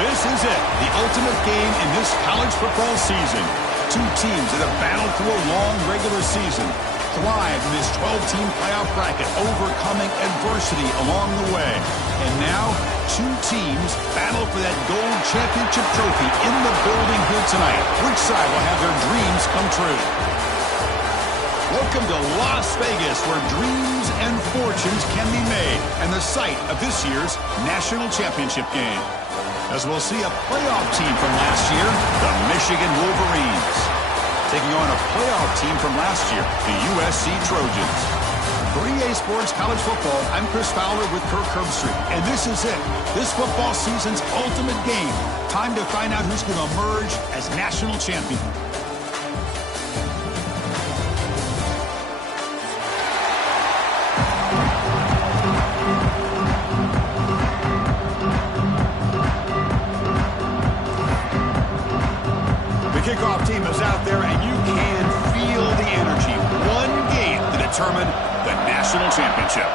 This is it, the ultimate game in this college football season. Two teams that have battled through a long regular season, thrived in this 12-team playoff bracket, overcoming adversity along the way. And now, two teams battle for that gold championship trophy in the building here tonight. Which side will have their dreams come true? Welcome to Las Vegas, where dreams and fortunes can be made, and the site of this year's national championship game. As we'll see a playoff team from last year, the Michigan Wolverines, taking on a playoff team from last year, the USC Trojans. For EA Sports College Football, I'm Chris Fowler with Kirk Herbstreit, and this is it, this football season's ultimate game. Time to find out who's going to emerge as national champion. The kickoff team is out there, and you can feel the energy. One game to determine the national championship.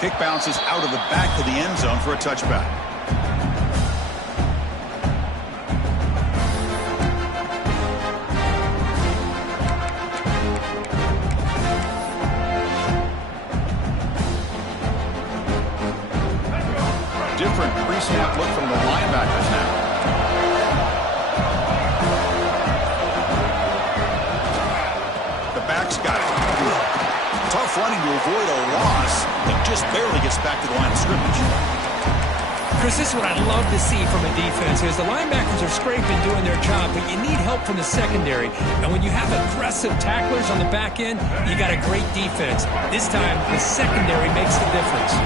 Kick bounces out of the back of the end zone for a touchback. Different pre-snap look from the linebackers now. The back's got it. Tough running to avoid a loss. He just barely gets back to the line of scrimmage. Chris, this is what I'd love to see from a defense is the linebackers are scraping, doing their job, but you need help from the secondary. And when you have aggressive tacklers on the back end, you got a great defense. This time, the secondary makes the difference.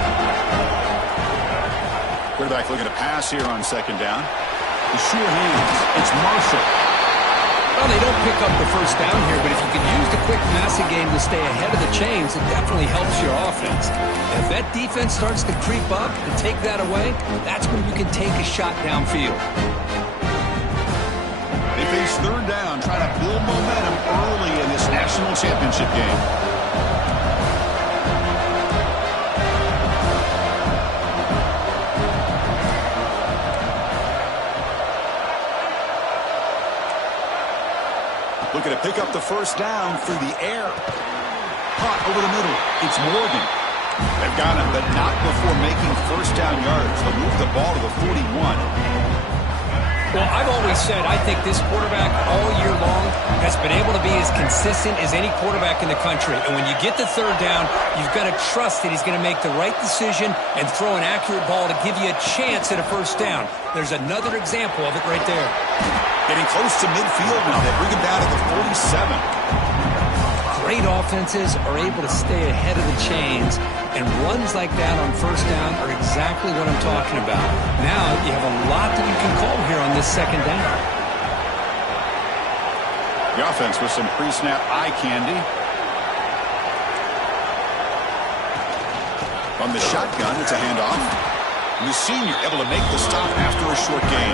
Quarterback looking to pass here on second down. The sure hands. It's Marshall. Well, they don't pick up the first down here, but if you can use the quick passing game to stay ahead of the chains, it definitely helps your offense. If that defense starts to creep up and take that away, that's when you can take a shot downfield. They face third down, trying to build momentum early in this national championship game. Looking to pick up the first down through the air. Caught over the middle. It's Morgan. They've got him, but not before making first down yards. They'll move the ball to the 41. Well, I've always said I think this quarterback all year long has been able to be as consistent as any quarterback in the country. And when you get the third down, you've got to trust that he's going to make the right decision and throw an accurate ball to give you a chance at a first down. There's another example of it right there. Getting close to midfield now. They bring him down to the 47. Great offenses are able to stay ahead of the chains, and runs like that on first down are exactly what I'm talking about. Now you have a lot that you can call here on this second down. The offense with some pre-snap eye candy. From the shotgun, it's a handoff. And the senior able to make the stop after a short gain.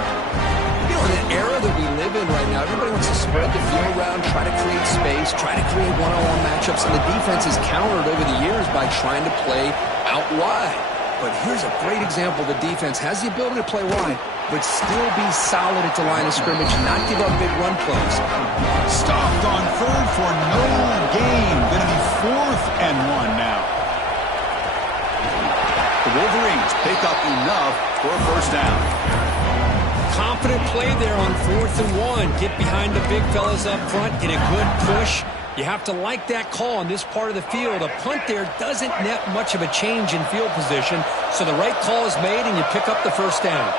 You know, in the era that we live in right now, everybody wants to spread the field around, try to create space, try to create one-on-one matchups, and the defense has countered over the years by trying to play out wide. But here's a great example. The defense has the ability to play wide, but still be solid at the line of scrimmage, not give up big run plays. Stopped on third for no gain. Going to be 4th and 1 now. The Wolverines pick up enough for a first down. Confident play there on 4th and 1. Get behind the big fellas up front, get a good push. You have to like that call on this part of the field. A punt there doesn't net much of a change in field position, so the right call is made and you pick up the first down.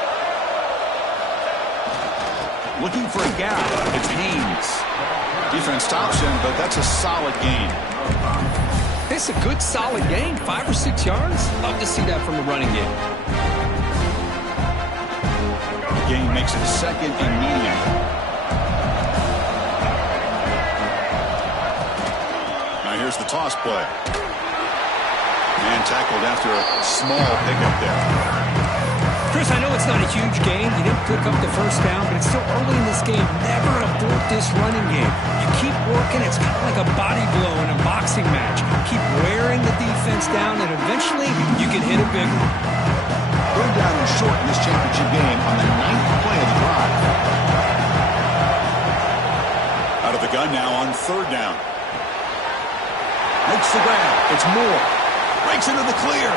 Looking for a gap. It's Haynes. Defense stops him, but that's a solid gain. It's a good, solid gain. 5 or 6 yards. Love to see that from the running game. Gain makes it 2nd and medium. Now here's the toss play. Man tackled after a small pickup there. Chris, I know it's not a huge gain. You didn't pick up the first down, but it's still early in this game. Never abort this running game. You keep working. It's kind of like a body blow in a boxing match. Keep wearing the defense down, and eventually you can hit hit a big one. Third down and short in this championship game on the 9th play of the drive. Out of the gun now on third down. Makes the grab. It's Moore. Breaks into the clear.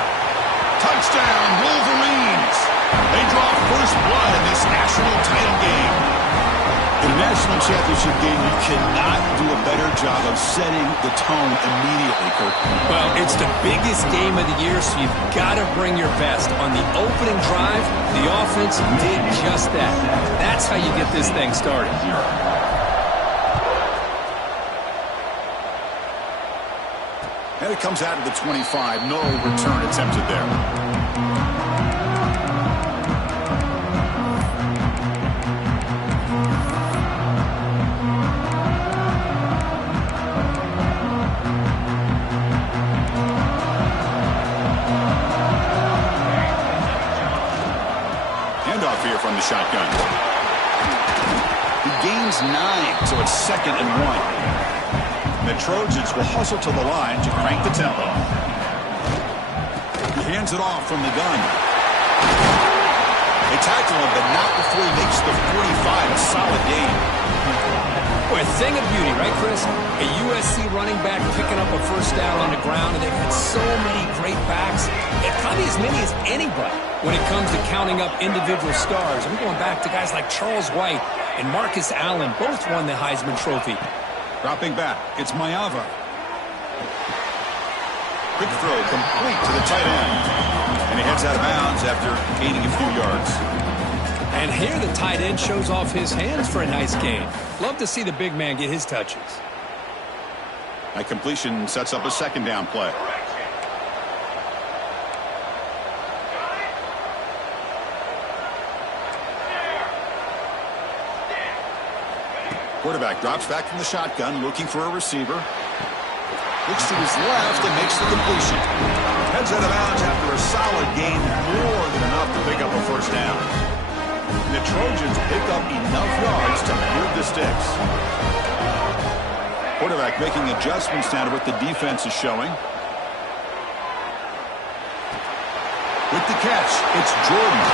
Touchdown, Wolverines. They draw first blood in this national title game. In a national championship game, you cannot do a better job of setting the tone immediately, Kirk. Well, it's the biggest game of the year, so you've got to bring your best. On the opening drive, the offense did just that. That's how you get this thing started. And it comes out of the 25. No return attempted there. Handoff here from the shotgun. He gains 9, so it's 2nd and 1. The Trojans will hustle to the line to crank the tempo. He hands it off from the gun. They tackle him, but not before he makes the 45. A solid gain. Boy, a thing of beauty, right, Chris? A USC running back picking up a first down on the ground, and they've had so many great backs, and probably as many as anybody when it comes to counting up individual stars. I'm going back to guys like Charles White and Marcus Allen. Both won the Heisman Trophy. Dropping back, it's Mayava. Quick throw complete to the tight end. And he heads out of bounds after gaining a few yards. And here the tight end shows off his hands for a nice gain. Love to see the big man get his touches. That completion sets up a 2nd down play. Quarterback drops back from the shotgun, looking for a receiver. Looks to his left and makes the completion. Heads out of bounds after a solid gain, more than enough to pick up a first down. And the Trojans pick up enough yards to move the sticks. Quarterback making adjustments now to what the defense is showing. With the catch, it's Jordan.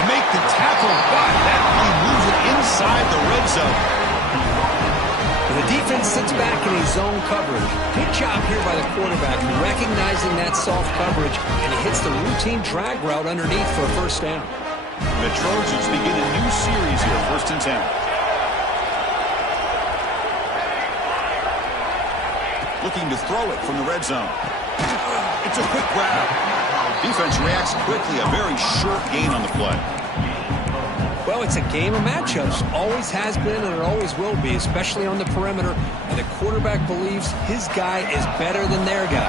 They make the tackle, but that play moves it inside the red zone. The defense sits back in a zone coverage. Good job here by the quarterback, recognizing that soft coverage, and he hits the routine drag route underneath for a first down. The Trojans begin a new series here, 1st and 10. Looking to throw it from the red zone. It's a quick grab. Defense reacts quickly, a very short gain on the play. Well, it's a game of matchups. Always has been and it always will be, especially on the perimeter. And the quarterback believes his guy is better than their guy.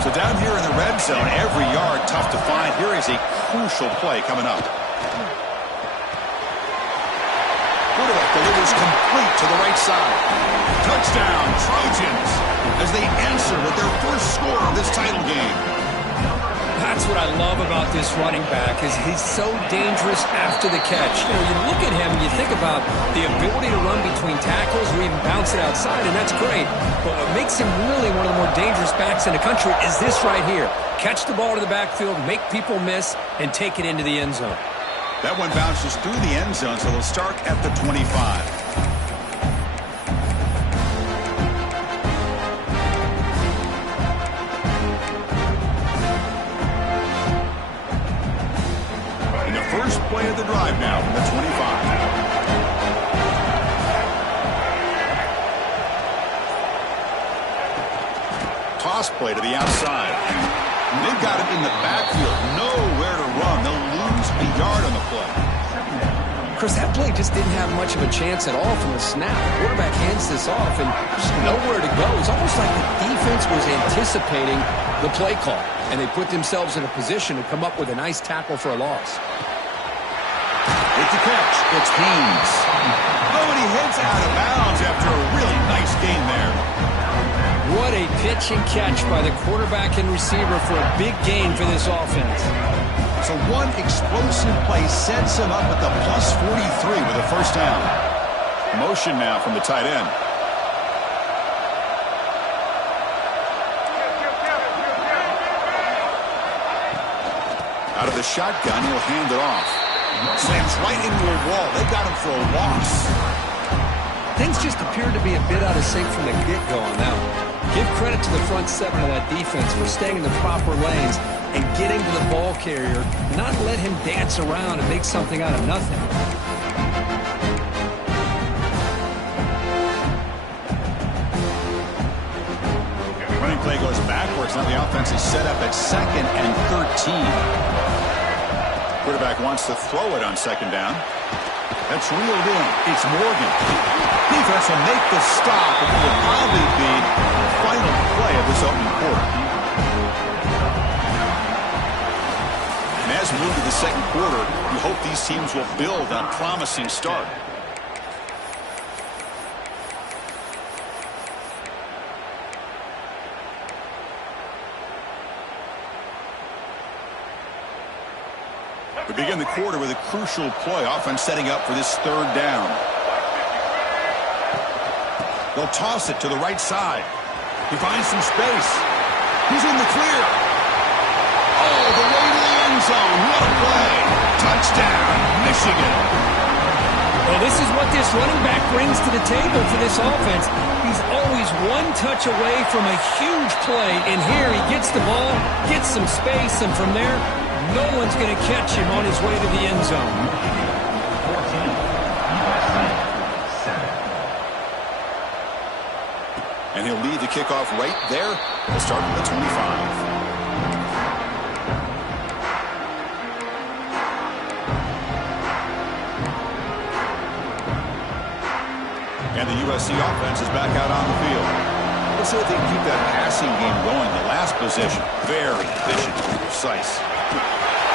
So down here in the red zone, every yard tough to find. Here is a crucial play coming up. Quarterback delivers complete to the right side. Touchdown, Trojans, as they answer with their first score of this title game. That's what I love about this running back, is he's so dangerous after the catch. You know, you look at him and you think about the ability to run between tackles or even bounce it outside, and that's great. But what makes him really one of the more dangerous backs in the country is this right here. Catch the ball to the backfield, make people miss, and take it into the end zone. That one bounces through the end zone, so they'll start at the 25. Play of the drive now from the 25. Toss play to the outside. They've got it in the backfield. Nowhere to run. They'll lose a yard on the play. Chris, that play just didn't have much of a chance at all from the snap. The quarterback hands this off and just nowhere to go. It's almost like the defense was anticipating the play call, and they put themselves in a position to come up with a nice tackle for a loss. With the catch, it's Haynes. Oh, and he heads out of bounds after a really nice gain there. What a pitch and catch by the quarterback and receiver for a big gain for this offense. So one explosive play sets him up at the plus 43 with a first down. Motion now from the tight end. Out of the shotgun, he'll hand it off. Slams right into a wall. They got him for a loss. Things just appeared to be a bit out of sync from the get-go on that one. Give credit to the front seven of that defense for staying in the proper lanes and getting to the ball carrier, not let him dance around and make something out of nothing. Running play goes backwards. Now the offense is set up at 2nd and 13. Quarterback wants to throw it on 2nd down. That's reeled in. It's Morgan. Defense will make the stop, and it will probably be the final play of this opening quarter. And as we move to the second quarter, we hope these teams will build on a promising start. We begin the quarter with a crucial play. Offense setting up for this 3rd down. They'll toss it to the right side. He finds some space. He's in the clear. Oh, the way to the end zone. What a play. Touchdown, Michigan. Well, this is what this running back brings to the table for this offense. He's always one touch away from a huge play, and here he gets the ball, gets some space, and from there, no one's going to catch him on his way to the end zone. 14, USC, 7. And he'll lead the kickoff right there. We'll start from the 25. And the USC offense is back out on the field. Let's see if they can keep that passing game going. The last possession, very efficient and precise.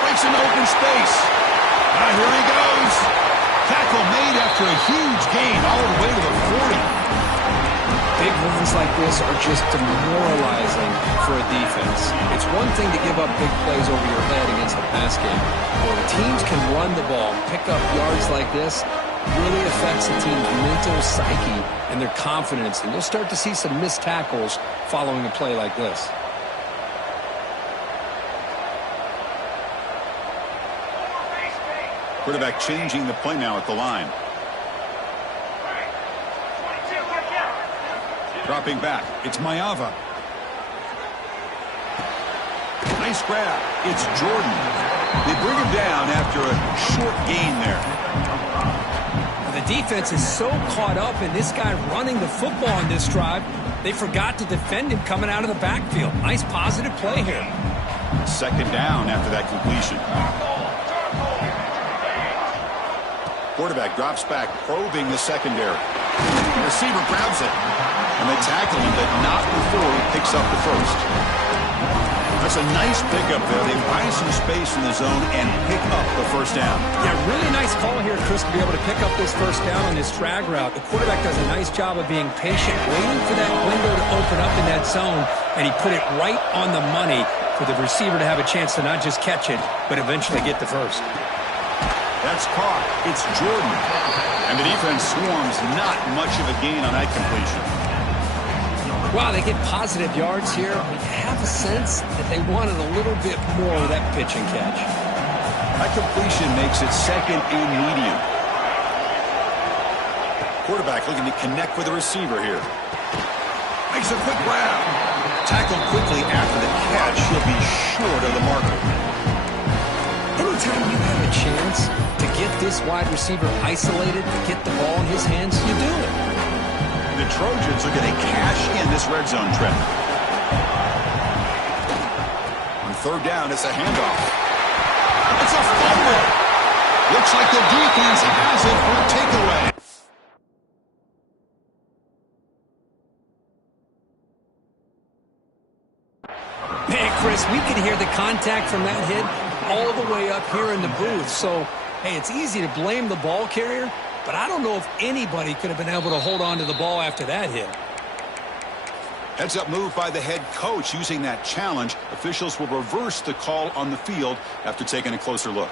Breaks into open space. Here he goes. Tackle made after a huge gain all the way to the 40. Big runs like this are just demoralizing for a defense. It's one thing to give up big plays over your head against the pass game. When teams can run the ball, pick up yards like this, really affects the team's mental psyche and their confidence. And you'll start to see some missed tackles following a play like this. Quarterback changing the play now at the line. Dropping back. It's Mayava. Nice grab. It's Jordan. They bring him down after a short gain there. The defense is so caught up in this guy running the football on this drive, they forgot to defend him coming out of the backfield. Nice positive play here. 2nd down after that completion. Quarterback drops back, probing the secondary. The receiver grabs it. And they tackle him, but not before he picks up the first. That's a nice pickup there. They find some space in the zone and pick up the first down. Yeah, really nice call here, Chris, to be able to pick up this first down on this drag route. The quarterback does a nice job of being patient, waiting for that window to open up in that zone, and he put it right on the money for the receiver to have a chance to not just catch it, but eventually get the first. That's caught. It's Jordan. And the defense swarms, not much of a gain on that completion. Wow, they get positive yards here. I have a sense that they wanted a little bit more of that pitch and catch. That completion makes it 2nd and medium. Quarterback looking to connect with the receiver here. Makes a quick grab. Tackled quickly after the catch. He'll be short of the marker. Anytime you have a chance to get this wide receiver isolated, to get the ball in his hands, you do it. The Trojans are going to cash in this red zone trip. On 3rd down, it's a handoff. It's a fumble. Looks like the defense has it for a takeaway. Man, Chris, we could hear the contact from that hit all the way up here in the booth. So, hey, it's easy to blame the ball carrier, but I don't know if anybody could have been able to hold on to the ball after that hit. Heads-up move by the head coach using that challenge. Officials will reverse the call on the field after taking a closer look.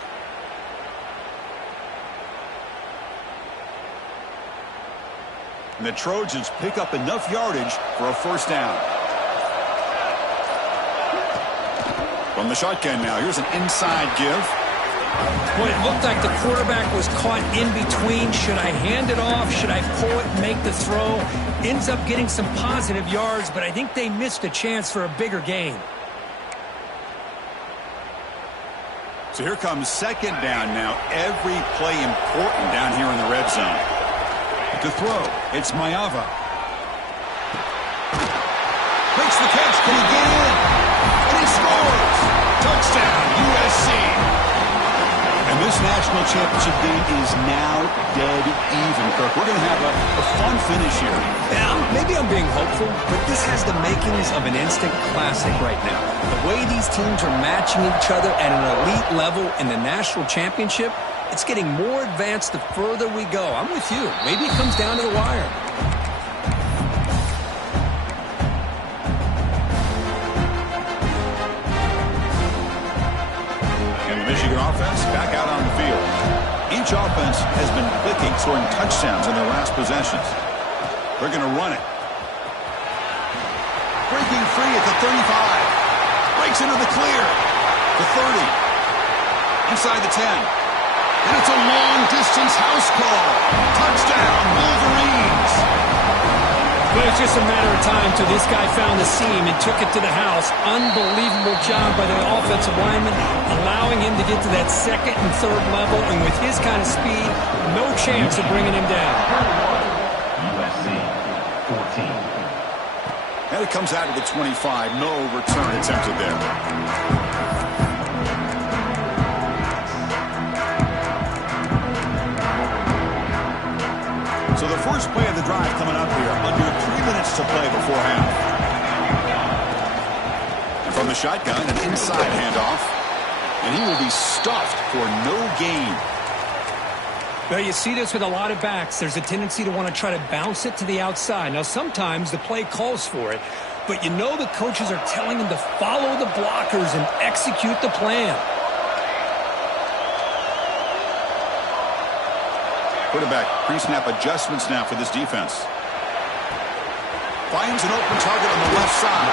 And the Trojans pick up enough yardage for a first down. From the shotgun now, here's an inside give. Well, it looked like the quarterback was caught in between. Should I hand it off? Should I pull it and make the throw? Ends up getting some positive yards, but I think they missed a chance for a bigger gain. So here comes second down now. Every play important down here in the red zone. To throw, it's Mayava. Makes the catch. Can he get in? And he scores. Touchdown, USC. And this national championship game is now dead even, Kirk. We're going to have a fun finish here. Yeah, maybe I'm being hopeful, but this has the makings of an instant classic right now. The way these teams are matching each other at an elite level in the national championship, it's getting more advanced the further we go. I'm with you. Maybe it comes down to the wire. Michigan offense back out on the field. Each offense has been clicking, scoring touchdowns in their last possessions. They're going to run it. Breaking free at the 35. Breaks into the clear. The 30. Inside the 10. And it's a long-distance house call. Touchdown, Wolverines. But it's just a matter of time till this guy found the seam and took it to the house. Unbelievable job by the offensive lineman, allowing him to get to that second and third level. And with his kind of speed, no chance of bringing him down. USC 14. And it comes out of the 25. No return attempted there. So the first play of the drive coming up here. Under 3 minutes to play before half. And from the shotgun, an inside handoff. And he will be stuffed for no gain. Well, you see this with a lot of backs. There's a tendency to want to try to bounce it to the outside. Now, sometimes the play calls for it. But you know the coaches are telling them to follow the blockers and execute the plan. Quarterback pre-snap adjustments now for this defense. Finds an open target on the left side.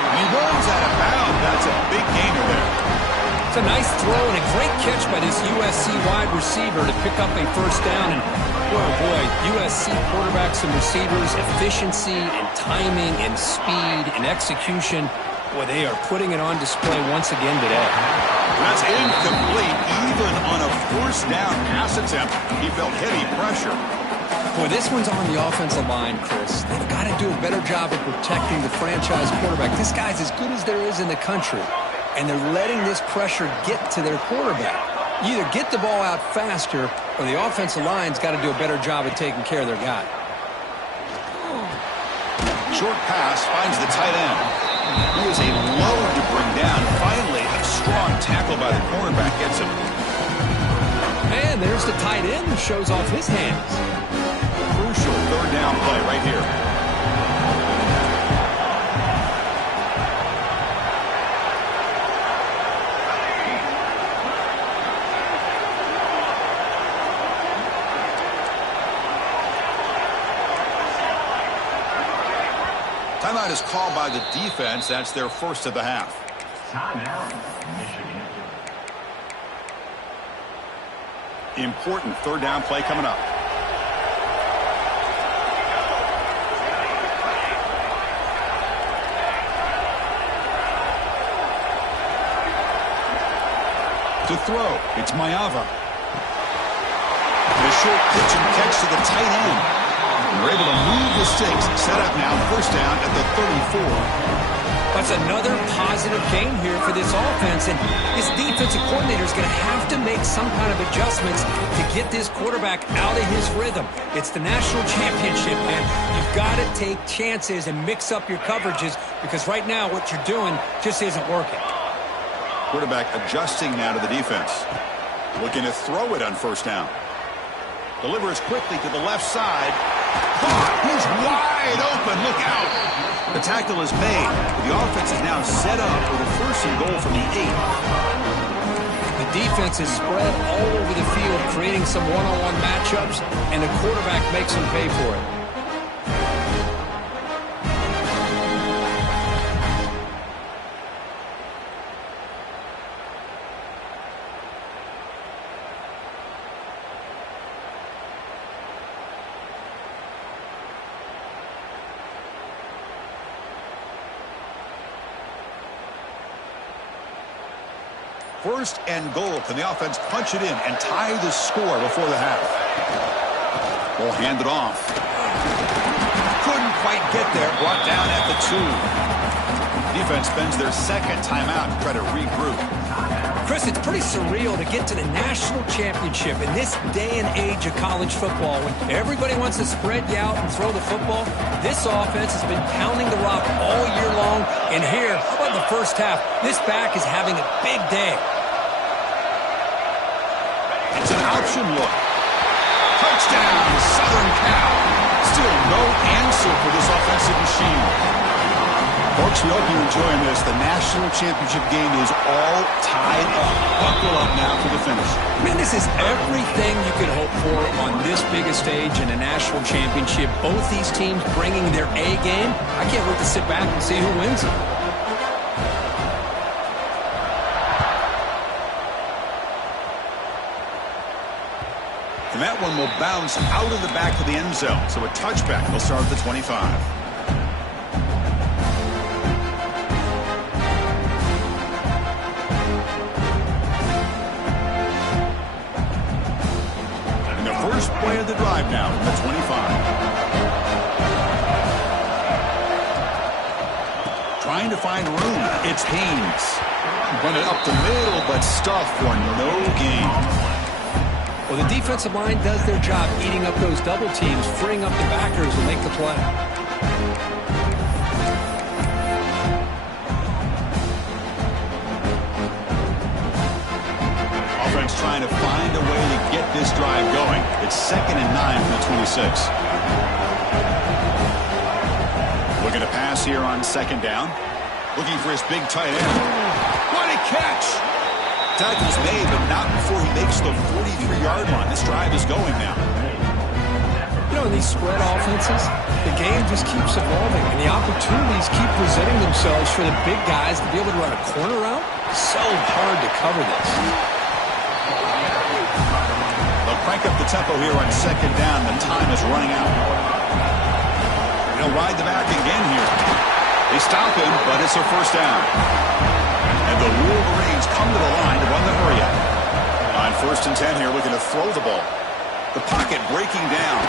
And he runs out of bounds. That's a big gainer there. It's a nice throw and a great catch by this USC wide receiver to pick up a first down. And boy, oh boy, USC quarterbacks and receivers, efficiency and timing and speed and execution. Boy, they are putting it on display once again today. That's incomplete. Even on a first down pass attempt, he felt heavy pressure. Boy, this one's on the offensive line, Chris. They've got to do a better job of protecting the franchise quarterback. This guy's as good as there is in the country, and they're letting this pressure get to their quarterback. You either get the ball out faster, or the offensive line's got to do a better job of taking care of their guy. Short pass finds the tight end. He is a load to bring down. Finally, a strong tackle by the cornerback gets him. And there's the tight end who shows off his hands. Crucial third down play right here. Timeout is called by the defense. That's their first of the half. Timeout, Michigan. Important third down play coming up. To throw, it's Mayava. And a short pitch and catch to the tight end. And we're able to move the sticks. Set up now, first down at the 34. That's another positive gain here for this offense. And this defensive coordinator is going to have to make some kind of adjustments to get this quarterback out of his rhythm. It's the national championship, man. You've got to take chances and mix up your coverages because right now what you're doing just isn't working. Quarterback adjusting now to the defense. Looking to throw it on first down. Delivers quickly to the left side. He's wide open. Look out. The tackle is made. The offense is now set up with a first and goal from the 8. The defense is spread all over the field, creating some one-on-one matchups, and the quarterback makes them pay for it. First and goal. Can the offense punch it in and tie the score before the half? Ball handed off. Couldn't quite get there. Brought down at the 2. Defense spends their second timeout to try to regroup. Chris, it's pretty surreal to get to the national championship in this day and age of college football when everybody wants to spread you out and throw the football. This offense has been pounding the rock all year long. And here, how about the first half? This back is having a big day. It's an option look. Touchdown, Southern Cal. Still no answer for this offensive machine. Folks, we hope you're enjoying this. The national championship game is all tied up. Buckle up now for the finish. Man, this is everything you could hope for on this biggest stage in a national championship. Both these teams bringing their A game. I can't wait to sit back and see who wins it. And that one will bounce out of the back of the end zone. So a touchback. They'll start at the 25. First play of the drive now from the 25. Trying to find room. It's Haynes. Run it up the middle, but stuffed for no gain. Well, the defensive line does their job eating up those double teams, freeing up the backers to make the play. Trying to find a way to get this drive going. It's 2nd and 9 from the 26. Looking to pass here on 2nd down. Looking for his big tight end. What a catch! Tackle's made, but not before he makes the 43-yard line. This drive is going now. You know, in these spread offenses, the game just keeps evolving, and the opportunities keep presenting themselves for the big guys to be able to run a corner route. So hard to cover this. Crank up the tempo here on 2nd down. The time is running out. They'll ride the back again here. They stop him, but it's a first down. And the Wolverines come to the line to run the hurry up. On 1st and 10 here, looking to throw the ball. The pocket breaking down.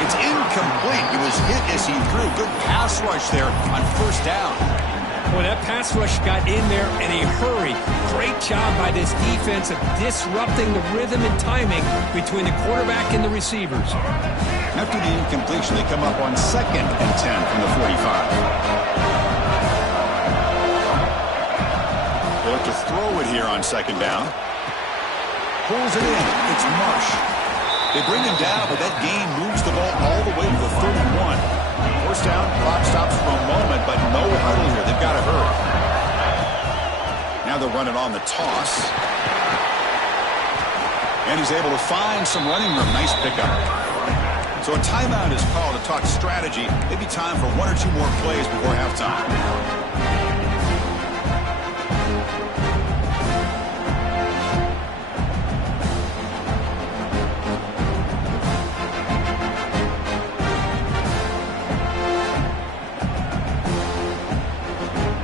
It's incomplete. He was hit as he threw. Good pass rush there on 1st down. Well, that pass rush got in there in a hurry. Great job by this defense of disrupting the rhythm and timing between the quarterback and the receivers. After the incompletion, they come up on 2nd and 10 from the 45. They'll have to throw it here on 2nd down. Pulls it in. It's Marsh. They bring him down, but that gain moves the ball all the way to the 31. First down, clock stops for a moment, but no huddle here. They've got to hurry. Now they'll run it on the toss. And he's able to find some running room. Nice pickup. So a timeout is called to talk strategy. Maybe time for 1 or 2 more plays before halftime.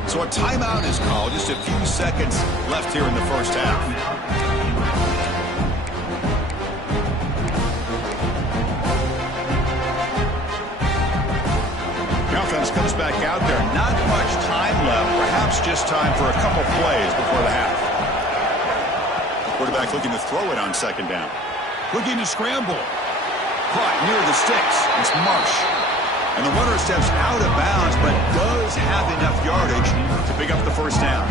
So a timeout is called. Just a few seconds left here in the first half. The offense comes back out there. Not much time left. Perhaps just time for a couple plays before the half. The quarterback looking to throw it on 2nd down. Looking to scramble. Caught near the sticks. It's Marsh. And the runner steps out of bounds, but does have enough yardage to pick up the first down.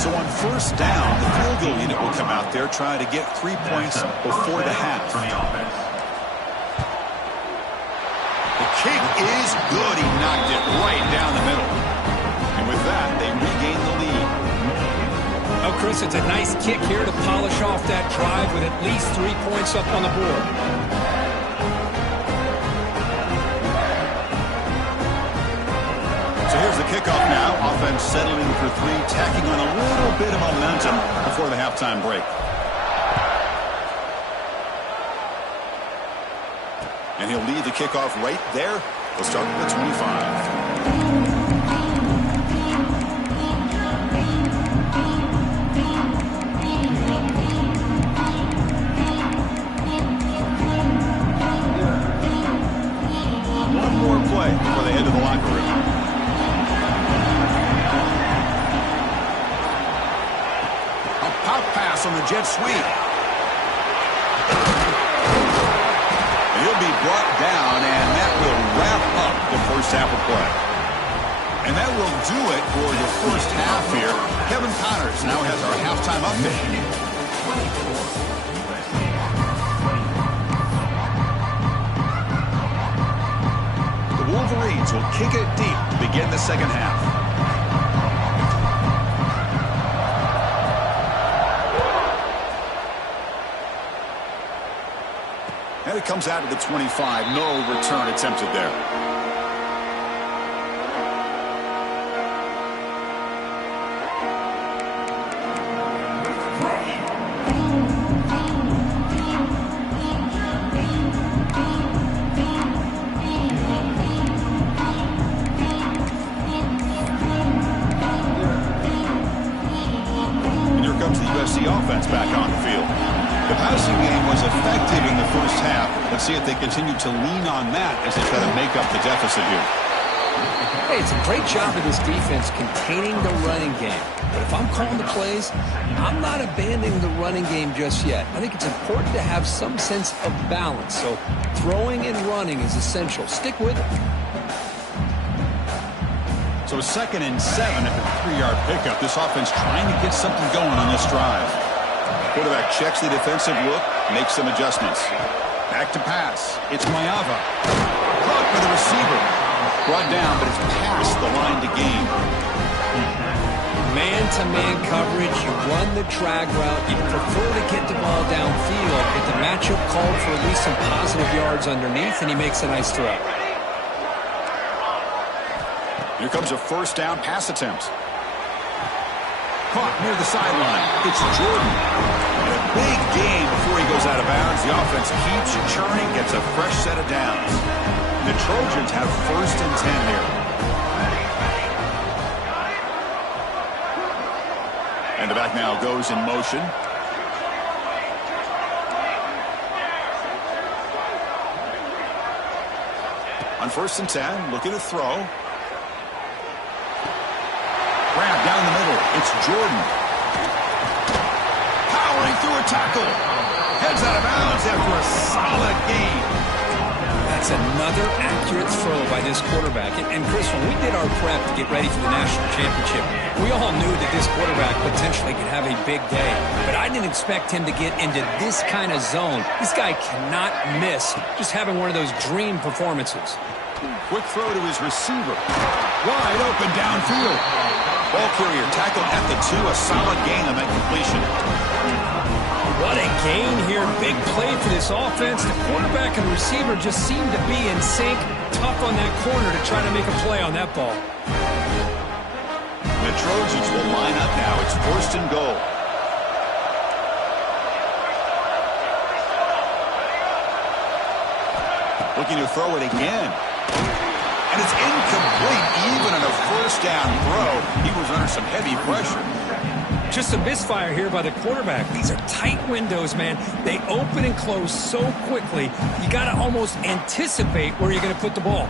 So on 1st down, the field goal unit will come out there trying to get 3 points before the half. The kick is good. He knocked it right down the middle. And with that, they regain the lead. Oh, Chris, it's a nice kick here to polish off that drive with at least 3 points up on the board. So here's the kickoff now. Offense settling for 3, tacking on a little bit of momentum before the halftime break. And he'll lead the kickoff right there. We'll start with the 25. Pop pass on the jet sweep. He'll be brought down, and that will wrap up the first half of play. And that will do it for the first half here. Kevin Connors now has our halftime update. The Wolverines will kick it deep to begin the second half. And it comes out to the 25. No return attempted there. And here comes the USC offense back on the field. The passing game was effective in the first half. Let's see if they continue to lean on that as they try to make up the deficit here. Hey, it's a great job of this defense containing the running game. But if I'm calling the plays, I'm not abandoning the running game just yet. I think it's important to have some sense of balance. So throwing and running is essential. Stick with it. So 2nd and 7 at the 3-yard pickup. This offense trying to get something going on this drive. Quarterback checks the defensive look, makes some adjustments. Back to pass. It's Mayava. Caught by the receiver. Brought down, but it's past the line to gain. Man-to-man coverage, you run the drag route, you prefer to get the ball downfield, but the matchup called for at least some positive yards underneath, and he makes a nice throw. Here comes a first down pass attempt. Caught near the sideline. It's Jordan. And a big gain before he goes out of bounds. The offense keeps churning, gets a fresh set of downs. The Trojans have 1st and 10 here. And the back now goes in motion. On 1st and 10, looking to throw. Grab down the middle. It's Jordan. Powering through a tackle. Heads out of bounds after a solid gain. That's another accurate throw by this quarterback. And Chris, when we did our prep to get ready for the national championship, we all knew that this quarterback potentially could have a big day. But I didn't expect him to get into this kind of zone. This guy cannot miss. Just having one of those dream performances. Quick throw to his receiver. Wide open downfield. Ball carrier tackled at the 2. A solid gain on that completion. What a gain here. Big play for this offense. The quarterback and receiver just seem to be in sync. Tough on that corner to try to make a play on that ball. The Trojans will line up now. It's 1st and goal. Looking to throw it again. And it's incomplete. Even on a first down throw, he was under some heavy pressure. Just a misfire here by the quarterback. These are tight windows, man. They open and close so quickly, you got to almost anticipate where you're going to put the ball.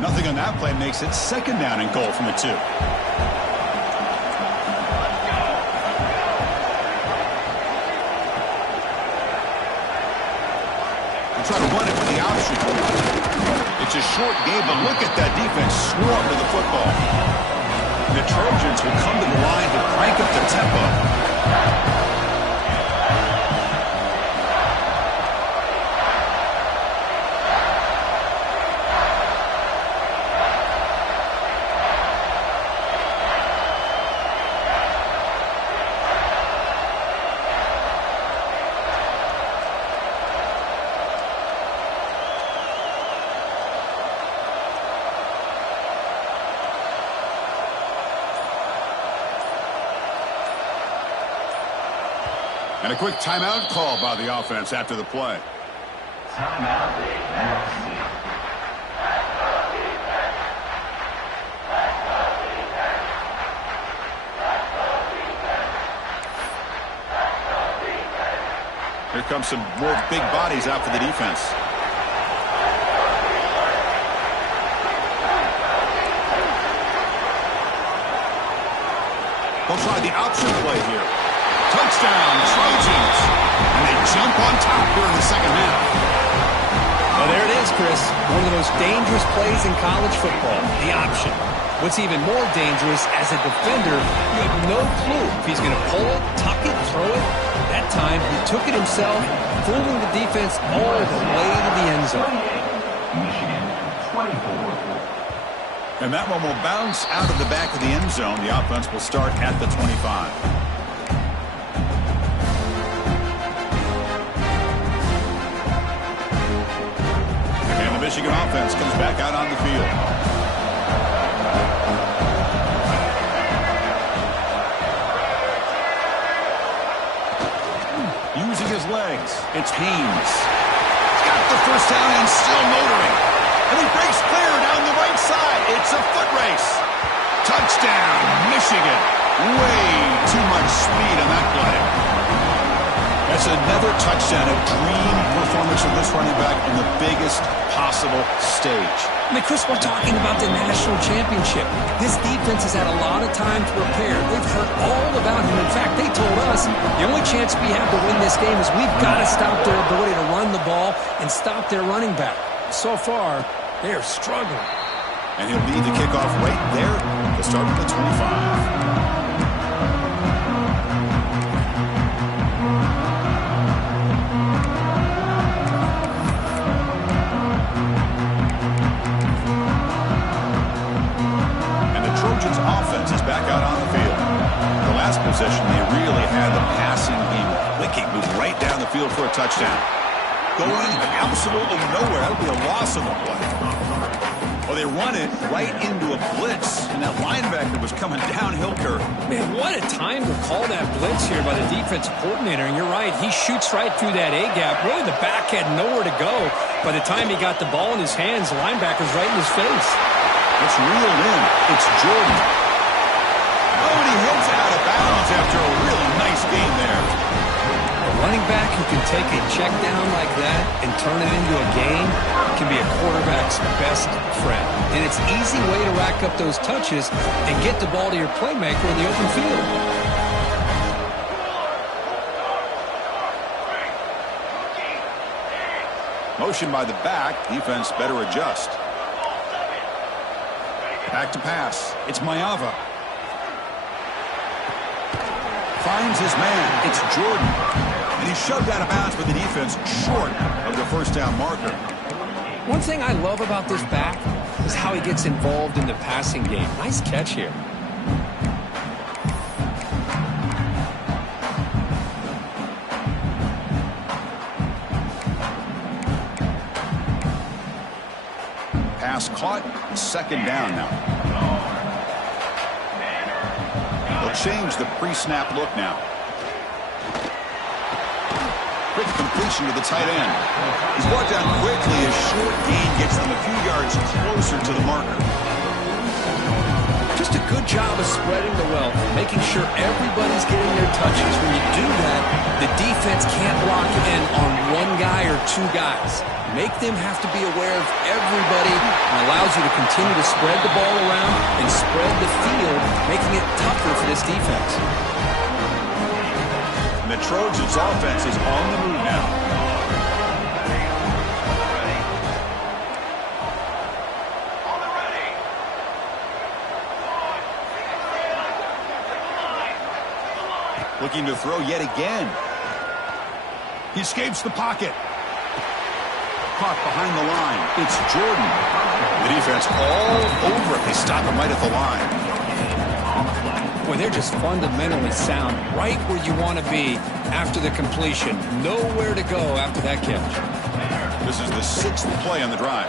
Nothing on that play makes it 2nd down and goal from the 2. Try to run it with the option. It's a short game, but look at that defense swarm to the football. The Trojans will come to the line to crank up the tempo. And a quick timeout call by the offense after the play. Timeout. Here comes some more big bodies out for the defense. They'll try the option play here. Touchdown, Trojans. And they jump on top here in the second half. Well, there it is, Chris. One of the most dangerous plays in college football, the option. What's even more dangerous, as a defender, you have no clue if he's going to pull it, tuck it, throw it. That time, he took it himself, fooling the defense all the way to the end zone. Michigan, 24. And that one will bounce out of the back of the end zone. The offense will start at the 25. And the Michigan offense comes back out on the field. Using his legs, it's Haynes. He's got the first down and still motoring. And he breaks clear down the right side. It's a foot race. Touchdown, Michigan. Way too much speed on that play. That's another touchdown, a dream performance of this running back on the biggest possible stage. I mean, Chris, we're talking about the national championship. This defense has had a lot of time to prepare. They've heard all about him. In fact, they told us the only chance we have to win this game is we've got to stop their ability to run the ball and stop their running back. So far, they are struggling. And he'll lead the kickoff right there to start at the 25. Trojans offense is back out on the field. The last possession, they really had the passing game clicking, moved right down the field for a touchdown. Going absolutely nowhere. That'll be a loss of the play. Well, they run it right into a blitz, and that linebacker was coming downhill, Kirk. Man, what a time to call that blitz here by the defensive coordinator. And you're right, he shoots right through that A-gap. Really, the back had nowhere to go. By the time he got the ball in his hands, the linebacker's right in his face. It's reeled in. It's Jordan. Oh, and he heads out of bounds after a really nice game there. A running back who can take a check down like that and turn it into a gain can be a quarterback's best friend. And it's an easy way to rack up those touches and get the ball to your playmaker in the open field. Motion by the back. Defense better adjust. Back to pass. It's Mayava. Finds his man. It's Jordan. And he's shoved out of bounds by the defense short of the first down marker. One thing I love about this back is how he gets involved in the passing game. Nice catch here. Pass caught, second down now. They'll change the pre-snap look now. Quick completion to the tight end. He's brought down quickly. A short gain gets them a few yards closer to the marker. Just a good job of spreading the wealth, making sure everybody's getting their touches. When you do that, the defense can't lock in on one guy or two guys. Make them have to be aware of everybody and allows you to continue to spread the ball around and spread the field, making it tougher for this defense. And the Trojans' offense is on the move now. Looking to throw yet again. He escapes the pocket. Caught behind the line. It's Jordan. The defense all over it. They stop him right at the line. Boy, they're just fundamentally sound, right where you want to be after the completion. Nowhere to go after that catch. This is the sixth play on the drive.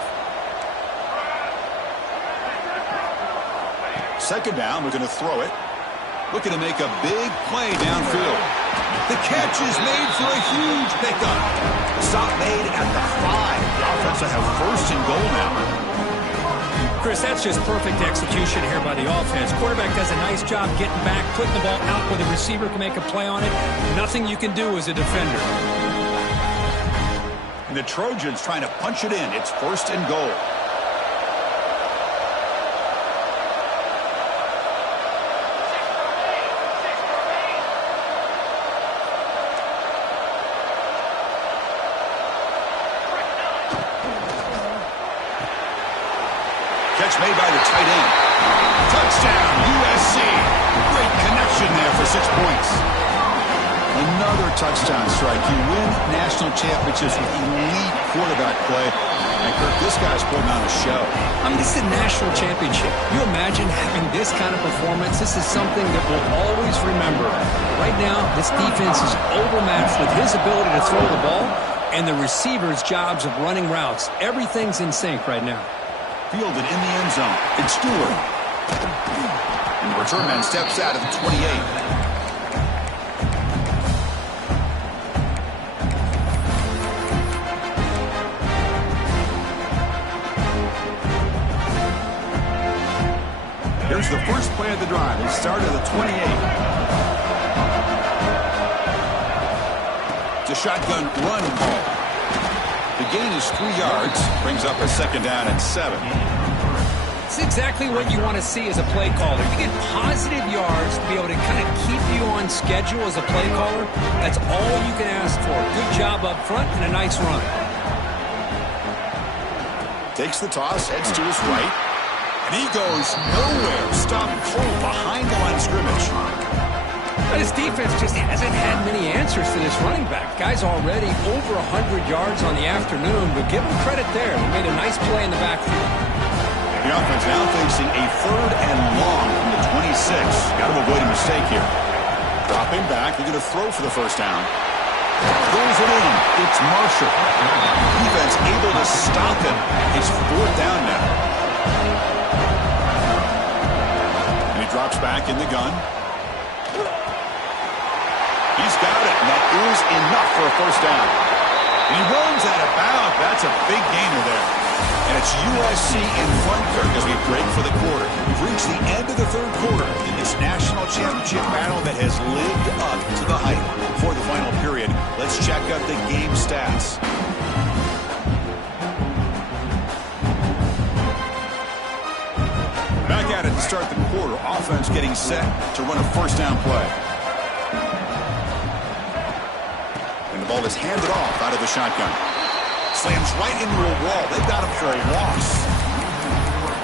Second down, we're going to throw it. Looking to make a big play downfield. The catch is made for a huge pickup. Stop made at the 5. The offense will have first and goal now. Chris, that's just perfect execution here by the offense. Quarterback does a nice job getting back, putting the ball out where the receiver can make a play on it. Nothing you can do as a defender. And the Trojans trying to punch it in. It's first and goal. catch made by the tight end. Touchdown, USC. Great connection there for 6 points. Another touchdown strike. You win national championships with elite quarterback play. And Kirk, this guy's putting on a show. I mean, this is a national championship. You imagine having this kind of performance? This is something that we'll always remember. Right now, this defense is overmatched with his ability to throw the ball and the receivers' jobs of running routes. Everything's in sync right now. Fielded in the end zone. It's Stewart. And the return man steps out of the 28. Here's the first play of the drive. They start at the 28. It's a shotgun run ball. The gain is 3 yards. Brings up a second down and 7. It's exactly what you want to see as a play caller. You get positive yards to be able to kind of keep you on schedule as a play caller. That's all you can ask for. Good job up front and a nice run. Takes the toss, heads to his right. And he goes nowhere. Stopped cold behind the line of scrimmage. But his defense just hasn't had many answers for this running back. Guy's already over 100 yards on the afternoon, but give him credit there. He made a nice play in the backfield. The offense now facing a 3rd and long from the 26. Got to avoid a mistake here. Dropping back. They're going to throw for the first down. Throws it in. It's Marshall. Defense able to stop him. It's 4th down now. And he drops back in the gun. He's got it, and that is enough for a first down. And he runs out of bounds. That's a big gainer there. And it's USC in front, Kirk, as we break for the quarter. We've reached the end of the 3rd quarter in this national championship battle that has lived up to the hype. For the final period, let's check out the game stats. Back at it to start the quarter. Offense getting set to run a first down play. And the ball is handed off out of the shotgun. Slams right into a wall. They've got him for a loss.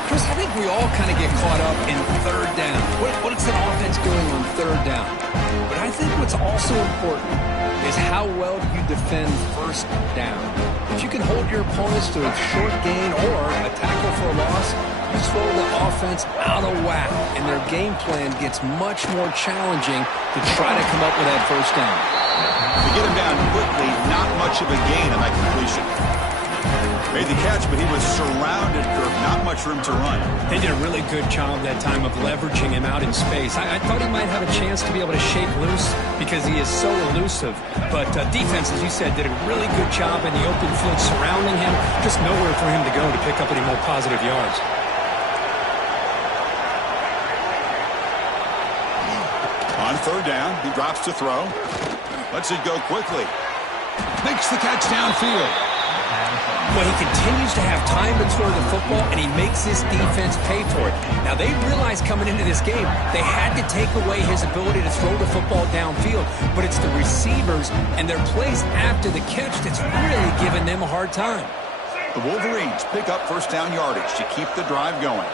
Chris, I think we all kind of get caught up in 3rd down. What is an offense doing on 3rd down? But I think what's also important is how well you defend 1st down. If you can hold your opponents to a short gain or a tackle for a loss, you throw the offense out of whack, and their game plan gets much more challenging to try to come up with that first down. To get him down quickly, not much of a gain on that completion. Made the catch, but he was surrounded, Kirk. Not much room to run. They did a really good job that time of leveraging him out in space. I thought he might have a chance to be able to shake loose because he is so elusive. But defense, as you said, did a really good job in the open field surrounding him. Just nowhere for him to go to pick up any more positive yards. On 3rd down, he drops to throw. Lets it go quickly. Makes the catch downfield. Well, he continues to have time to throw the football, and he makes this defense pay for it. Now, they realized coming into this game they had to take away his ability to throw the football downfield, but it's the receivers and their plays after the catch that's really giving them a hard time. The Wolverines pick up first down yardage to keep the drive going.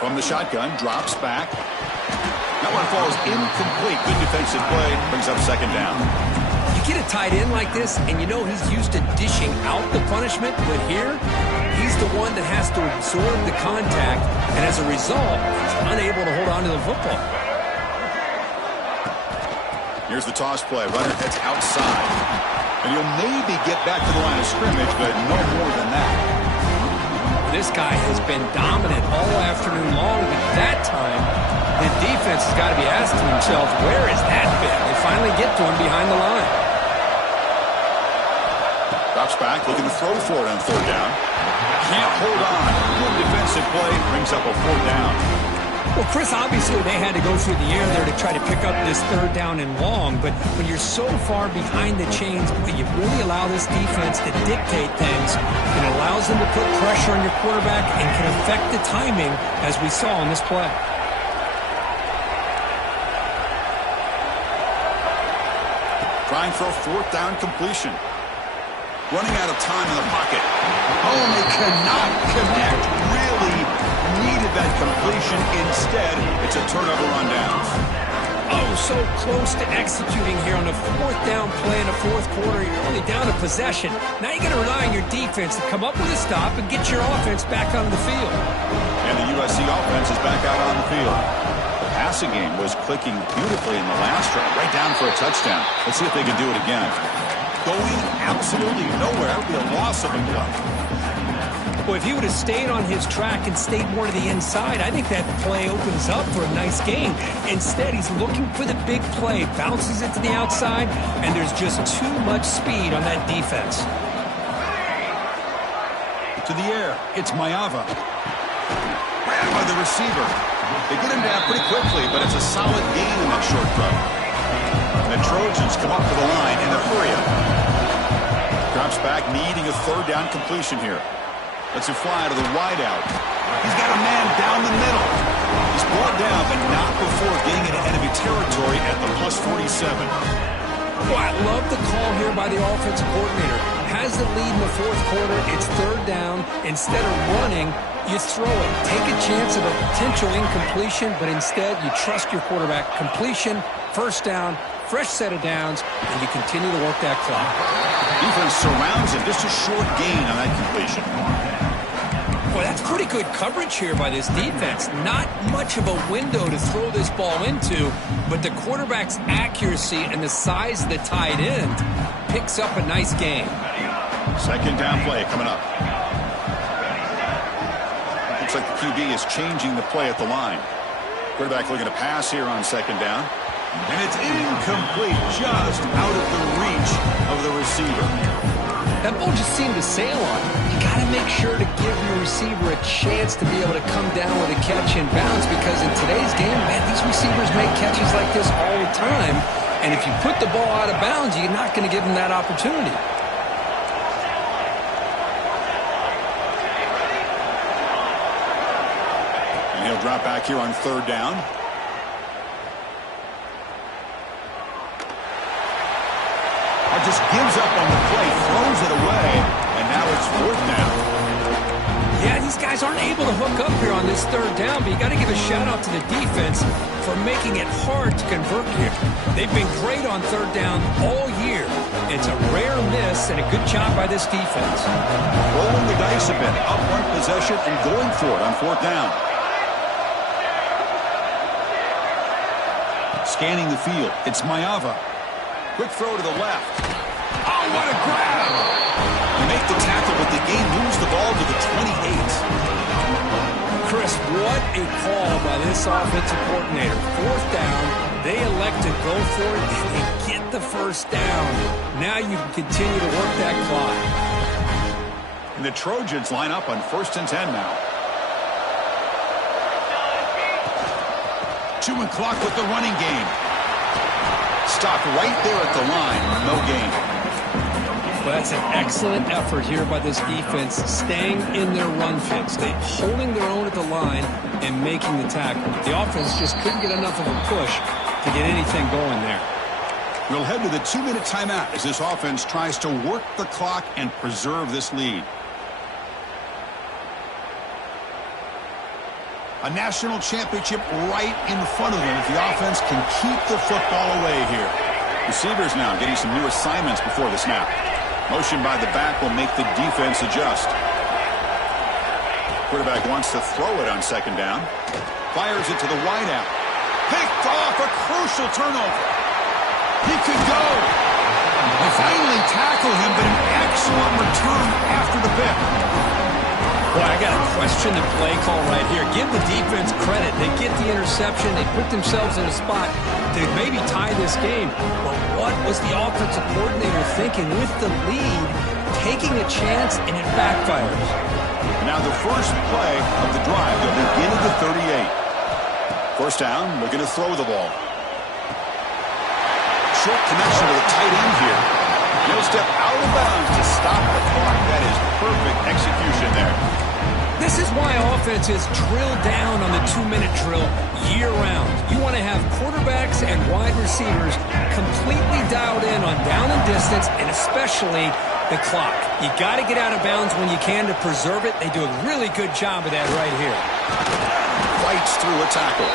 From the shotgun, drops back. That one falls incomplete. Good defensive play. Brings up 2nd down. You get a tight end like this, and you know he's used to dishing out the punishment, but here, he's the one that has to absorb the contact, and as a result, he's unable to hold on to the football. Here's the toss play. Runner heads outside. And he'll maybe get back to the line of scrimmage, but no more than that. This guy has been dominant all afternoon long, but that time, the defense has got to be asking themselves, where has that been? They finally get to him behind the line. Drops back, looking to throw for it on 3rd down. Can't hold on. Good defensive play. Brings up a 4th down. Well, Chris, obviously they had to go through the air there to try to pick up this 3rd down and long, but when you're so far behind the chains, you really allow this defense to dictate things. It allows them to put pressure on your quarterback and can affect the timing, as we saw on this play. trying for a fourth down completion. Running out of time in the pocket. Oh, and they cannot connect. Really needed that completion. Instead, it's a turnover on downs. Oh, so close to executing here on the fourth down play in the fourth quarter. You're only down a possession. Now you're going to rely on your defense to come up with a stop and get your offense back on the field. And the USC offense is back out on the field. The passing game was clicking beautifully in the last drive, right down for a touchdown. Let's see if they can do it again. Going absolutely nowhere. That would be a loss of a play. Well, if he would have stayed on his track and stayed more to the inside, I think that play opens up for a nice gain. Instead, he's looking for the big play, bounces it to the outside, and there's just too much speed on that defense. To the air, it's Mayava. Grabbed by the receiver. They get him down pretty quickly, but it's a solid gain in that short throw. And the Trojans come up to the line in a hurry up. Drops back, needing a third down completion here. Lets it fly to the wideout. He's got a man down the middle. He's brought down, but not before getting into enemy territory at the +47. Well, I love the call here by the offensive coordinator. Has the lead in the fourth quarter. It's third down. Instead of running, you throw it. Take a chance of a potential incompletion, but instead you trust your quarterback. Completion, first down, fresh set of downs, and you continue to work that clock. Defense surrounds him. Just a short gain on that completion. Boy, that's pretty good coverage here by this defense. Not much of a window to throw this ball into, but the quarterback's accuracy and the size of the tight end picks up a nice gain. Second down play coming up. Looks like the QB is changing the play at the line. Quarterback looking to pass here on second down. And it's incomplete, just out of the reach of the receiver. That ball just seemed to sail on. You got to make sure to give your receiver a chance to be able to come down with a catch and bounce, because in today's game, man, these receivers make catches like this all the time. And if you put the ball out of bounds, you're not going to give them that opportunity. And he'll drop back here on third down. Just gives up on the play, throws it away, and now it's fourth down. Yeah, these guys aren't able to hook up here on this third down, but you got to give a shout out to the defense for making it hard to convert here. They've been great on third down all year. It's a rare miss and a good job by this defense. Rolling the dice a bit, up one possession and going for it on fourth down. Scanning the field, it's Mayava. Quick throw to the left. Oh, what a grab! They make the tackle, but the game moves the ball to the 28. Chris, what a call by this offensive coordinator. Fourth down, they elect to go for it, and they get the first down. Now you can continue to work that clock. And the Trojans line up on 1st and 10 now. Chewing clock with the running game. Stopped right there at the line. No gain. Well, that's an excellent effort here by this defense, staying in their run fits. They holding their own at the line and making the tackle. The offense just couldn't get enough of a push to get anything going there. We'll head to the 2-minute timeout as this offense tries to work the clock and preserve this lead. A national championship right in front of them if the offense can keep the football away here. Receivers now getting some new assignments before the snap. Motion by the back will make the defense adjust. Quarterback wants to throw it on second down. Fires it to the wideout. Picked off, a crucial turnover. He could go. They finally tackle him, but an excellent return after the pick. Boy, I got to question the play call right here. Give the defense credit. They get the interception. They put themselves in a spot to maybe tie this game. But what was the offensive coordinator thinking with the lead, taking a chance, and it backfires? Now the first play of the drive. They'll begin at the 38. First down, looking to throw the ball. Short connection to the tight end here. He'll step out of bounds to stop the clock. That is perfect execution there. This is why offenses drill down on the 2-minute drill year-round. You want to have quarterbacks and wide receivers completely dialed in on down and distance, and especially the clock. You got to get out of bounds when you can to preserve it. They do a really good job of that right here. Fights through a tackle.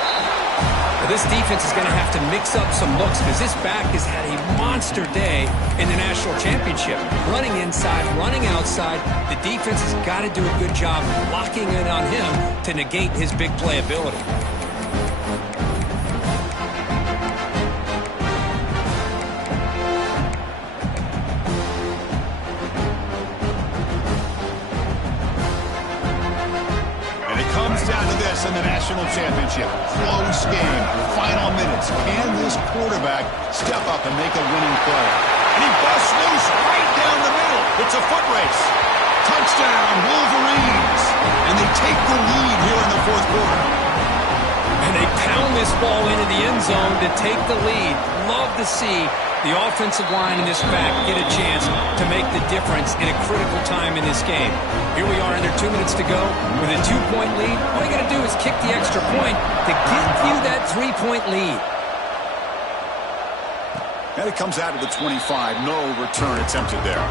Now, this defense is going to have to mix up some looks because this back has had a monster day in the national championship. Running inside, running outside. The defense has got to do a good job locking in on him to negate his big play ability. In the national championship. Close game. Final minutes. Can this quarterback step up and make a winning play? And he busts loose right down the middle. It's a foot race. Touchdown, Wolverines. And they take the lead here in the fourth quarter. And they pound this ball into the end zone to take the lead. Love to see the offensive line in this back get a chance to make the difference in a critical time in this game. Here we are under 2 minutes to go with a 2-point lead. All you got to do is kick the extra point to give you that 3-point lead. And it comes out of the 25. No return attempted there.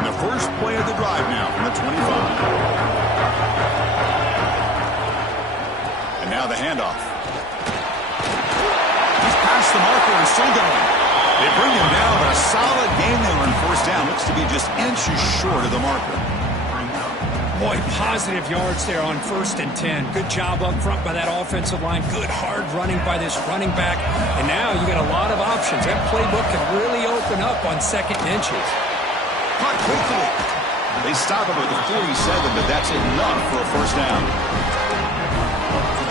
And the first play of the drive now from the 25. And now the handoff. He's past the marker and still going. They bring him down, but a solid game there on first down. Looks to be just inches short of the marker. Boy, positive yards there on 1st and 10. Good job up front by that offensive line. Good hard running by this running back. And now you got a lot of options. That playbook can really open up on 2nd and inches. Caught quickly. They stop him at the 47, but that's enough for a first down.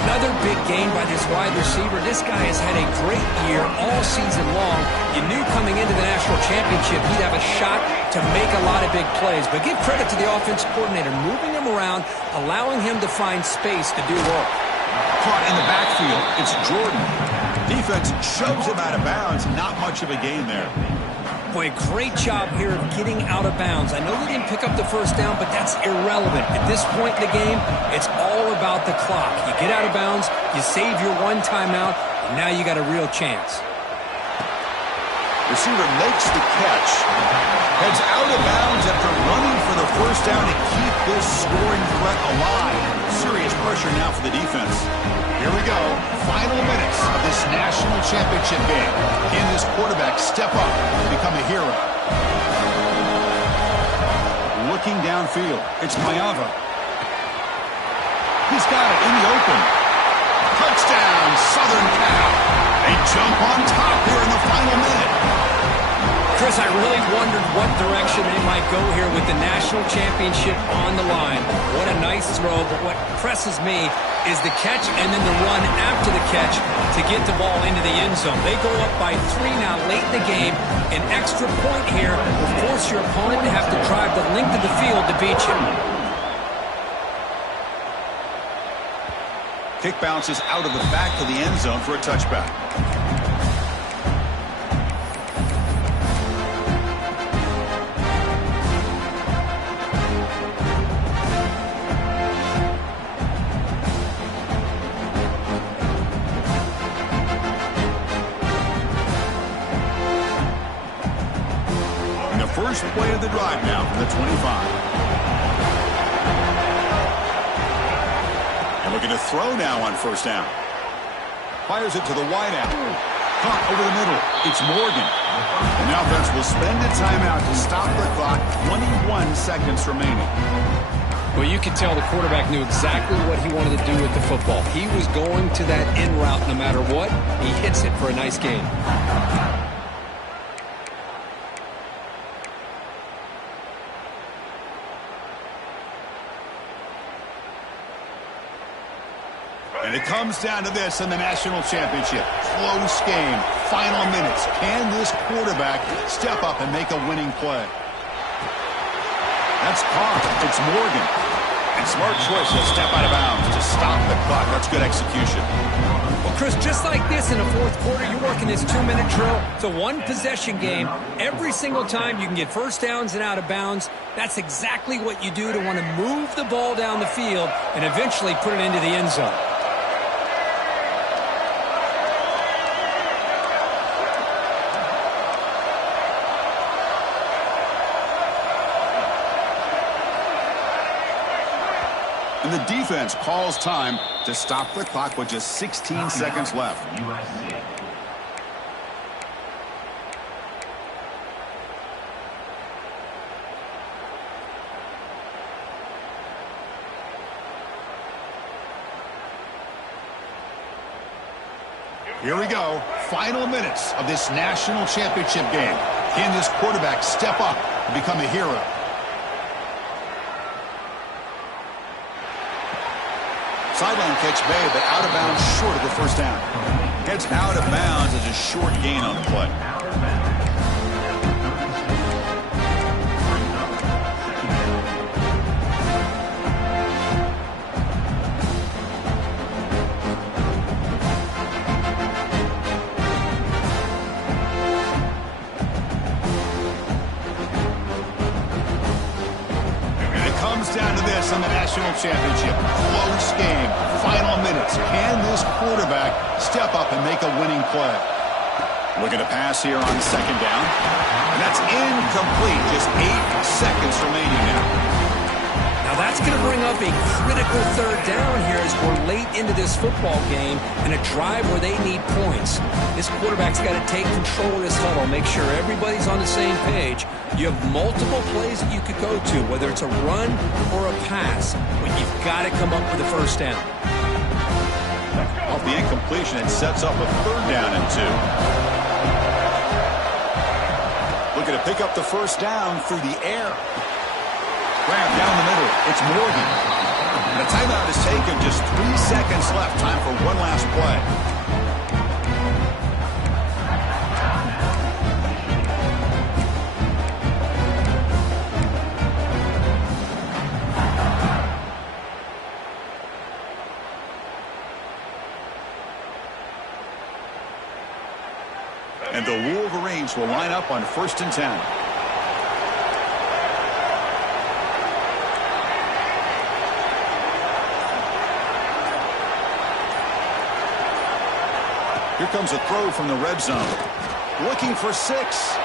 Another big gain by this wide receiver. This guy has had a great year all season long. You knew coming into the national championship he'd have a shot to make a lot of big plays. But give credit to the offensive coordinator, moving him around, allowing him to find space to do work. Caught in the backfield. It's Jordan. Defense shoves him out of bounds. Not much of a gain there. Boy, great job here of getting out of bounds. I know they didn't pick up the first down, but that's irrelevant. At this point in the game, it's all about the clock. You get out of bounds, you save your one timeout, and now you got a real chance. Receiver makes the catch. Heads out of bounds after running for the first down to keep this scoring threat alive. Serious pressure now for the defense. Here we go. Final minutes of this national championship game. Can this quarterback step up and become a hero? Looking downfield. It's Mayava. He's got it in the open. Touchdown, Southern Cal. They jump on top here in the final minute. Chris, I really wondered what direction they might go here with the national championship on the line. What a nice throw, but what impresses me is the catch and then the run after the catch to get the ball into the end zone. They go up by 3 now late in the game. An extra point here will force your opponent to have to drive the length of the field to beat you. Kick bounces out of the back of the end zone for a touchback. First play of the drive now from the 25. And looking to throw now on first down. Fires it to the wideout. Caught over the middle. It's Morgan. And the offense will spend a timeout to stop the clock. 21 seconds remaining. Well, you could tell the quarterback knew exactly what he wanted to do with the football. He was going to that in route no matter what. He hits it for a nice gain. And it comes down to this in the national championship. Close game. Final minutes. Can this quarterback step up and make a winning play? That's caught. It's Morgan. And smart choice. He'll step out of bounds to stop the clock. A That's good execution. Well, Chris, just like this in the fourth quarter, you're working this 2-minute drill. It's a one-possession game. Every single time you can get first downs and out of bounds. That's exactly what you do to want to move the ball down the field and eventually put it into the end zone. And the defense calls time to stop the clock with just 16 seconds left. USC. Here we go. Final minutes of this national championship game. Can this quarterback step up and become a hero? Sideline catch made, but out of bounds short of the first down. Heads out of bounds as a short gain on the play. Down to this on the national championship. Close game. Final minutes. Can this quarterback step up and make a winning play? Looking to pass here on second down. And that's incomplete. Just 8 seconds remaining now. Now that's going to bring up a critical third down here as we're late into this football game and a drive where they need points. This quarterback's got to take control of this huddle, make sure everybody's on the same page. You have multiple plays that you could go to, whether it's a run or a pass, but you've got to come up with a first down. Off the incompletion, it sets up a third down and 2. Looking to pick up the first down through the air. Grab down the middle. It's Morgan. And a timeout is taken. Just 3 seconds left. Time for one last play. And the Wolverines will line up on 1st and 10. Here comes a throw from the red zone. Looking for 6.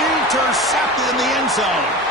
Intercepted in the end zone.